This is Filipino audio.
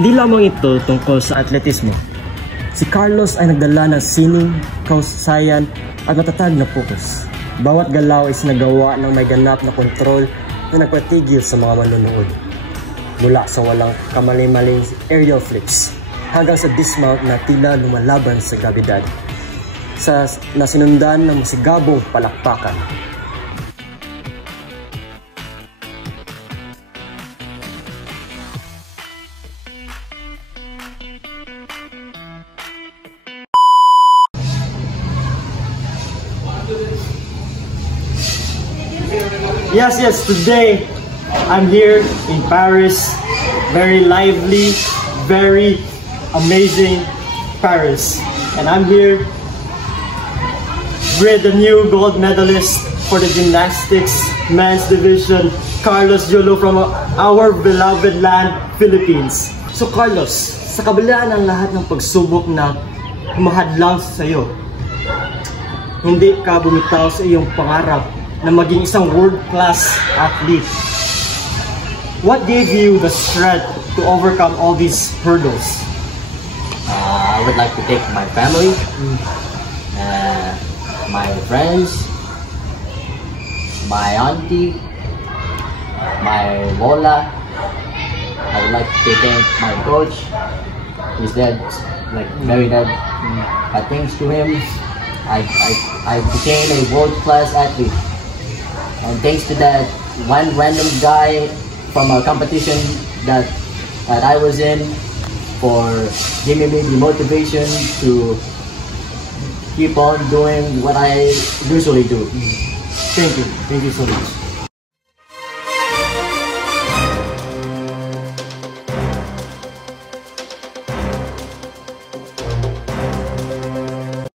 Hindi lamang ito tungkol sa atletismo. Si Carlos ay nagdala ng sining, kausayan at matatag na focus. Bawat galaw ay sinagawa ng may ganap na kontrol na nagpatigil sa mga manunood. Mula sa walang kamali-maling aerial flips hanggang sa dismount na tila lumalaban sa grabidad, na sinundan ng masigabong palakpakan. Yes, today I'm here in Paris. Very lively, very amazing Paris. And I'm here with the new gold medalist for the gymnastics men's division, Carlos Jolo from our beloved land, Philippines. So Carlos, sa kabila ng lahat ng pagsubok na humahadlang sa iyo, hindi ka bumitaw sa iyong pangarap na maging isang world-class athlete. What gave you the strength to overcome all these hurdles? I would like to thank my family, my friends, my auntie, my lola. I would like to thank my coach. He's dead, like very dead. But thanks to him, I became a world-class athlete. And thanks to that one random guy from a competition that I was in for giving me the motivation to keep on doing what I usually do. Thank you so much.